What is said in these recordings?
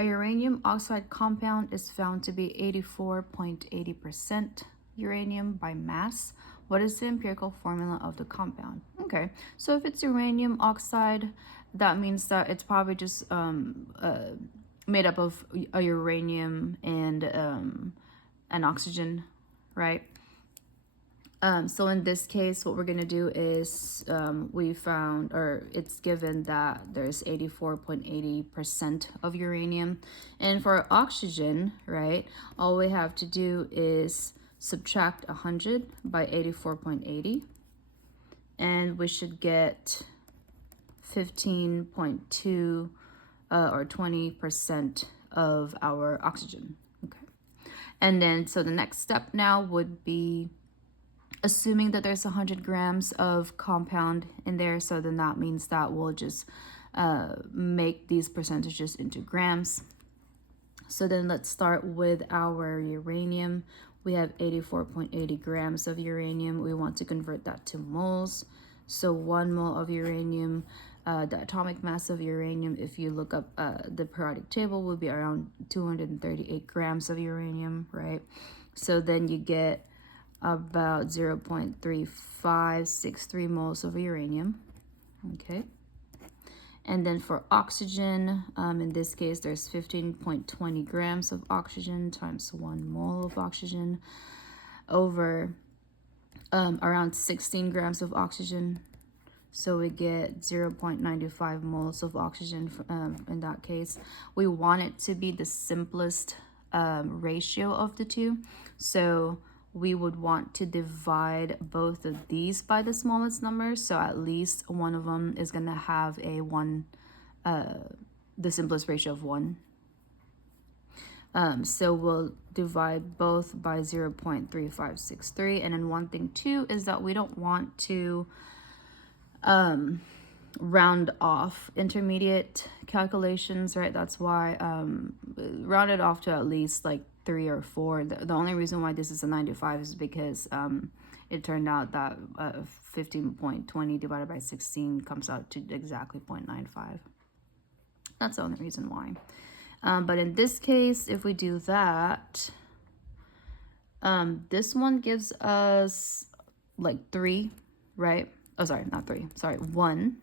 A uranium oxide compound is found to be 84.80% uranium by mass. What is the empirical formula of the compound? Okay, so if it's uranium oxide, that means that it's probably just made up of a uranium and an oxygen, right? So in this case, what we're going to do is we found, or it's given that there's 84.80% of uranium. And for oxygen, right, all we have to do is subtract 100 by 84.80. And we should get 15.2 or 20% of our oxygen. Okay. And then, so the next step now would be assuming that there's 100 grams of compound in there, so then that means that we'll just make these percentages into grams. So then let's start with our uranium. We have 84.80 grams of uranium. We want to convert that to moles. So 1 mole of uranium, the atomic mass of uranium, if you look up the periodic table, will be around 238 grams of uranium, right? So then you get about 0.3563 moles of uranium. Okay. And then for oxygen, in this case, there's 15.20 grams of oxygen times 1 mole of oxygen over around 16 grams of oxygen. So we get 0.95 moles of oxygen in that case. We want it to be the simplest ratio of the two. So we would want to divide both of these by the smallest number. So at least one of them is going to have a the simplest ratio of 1. So we'll divide both by 0.3563. And then one thing too is that we don't want to round off intermediate calculations, right? That's why round it off to at least like 3 or 4. The only reason why this is a 95 is because it turned out that 15.20 divided by 16 comes out to exactly 0.95. That's the only reason why. But in this case, if we do that, this one gives us like 3, right? Oh, sorry, not 3. Sorry, 1.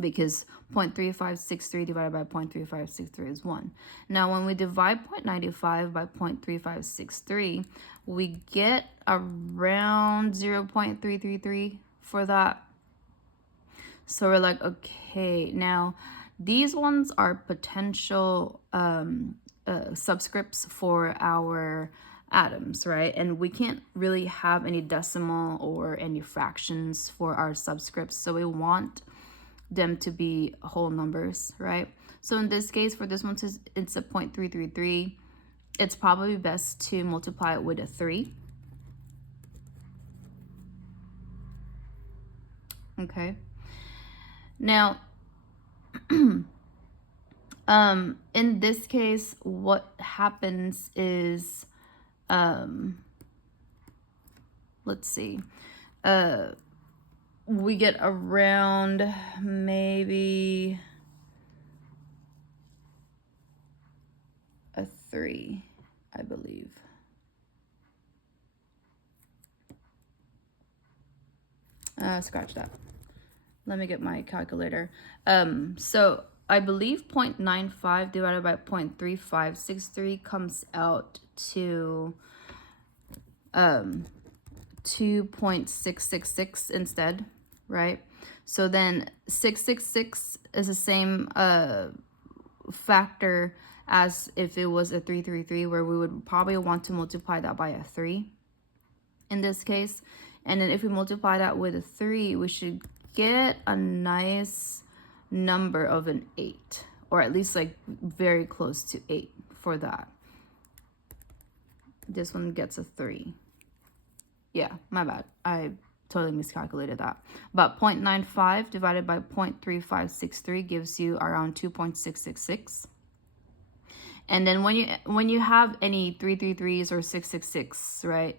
Because 0.3563 divided by 0.3563 is 1. Now, when we divide 0.95 by 0.3563, we get around 0.333 for that. So we're like, okay, now these ones are potential subscripts for our atoms, right? And we can't really have any decimal or any fractions for our subscripts. So we want them to be whole numbers, right? So in this case, for this one, it's a 0.333. It's probably best to multiply it with a 3. Okay. Now, in this case, what happens is, let's see, we get around maybe a 3, I believe. Scratch that. Let me get my calculator. So I believe 0.95 divided by 0.3563 comes out to 2.666 instead, right? So then 666 is the same factor as if it was a 333, where we would probably want to multiply that by a 3 in this case. And then if we multiply that with a 3, we should get a nice number of an 8, or at least like very close to 8 for that. This one gets a 3. Yeah, my bad. I totally miscalculated that. But 0.95 divided by 0.3563 gives you around 2.666. And then when you have any 333s or 666, right,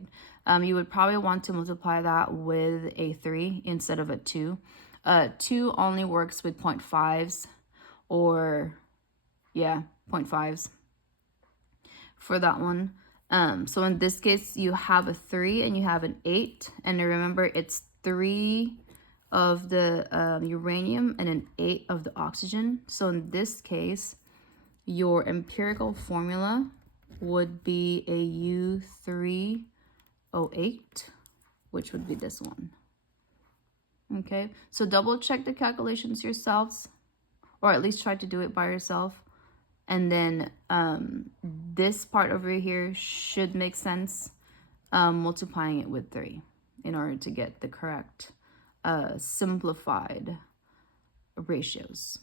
you would probably want to multiply that with a 3 instead of a 2. 2 only works with 0.5s or Yeah, 0.5s for that one. So in this case, you have a 3 and you have an 8. And remember, it's 3 of the uranium and an 8 of the oxygen. So in this case, your empirical formula would be a U3O8, which would be this one. Okay, so double check the calculations yourselves, or at least try to do it by yourself. And then this part over here should make sense, multiplying it with 3 in order to get the correct simplified ratios.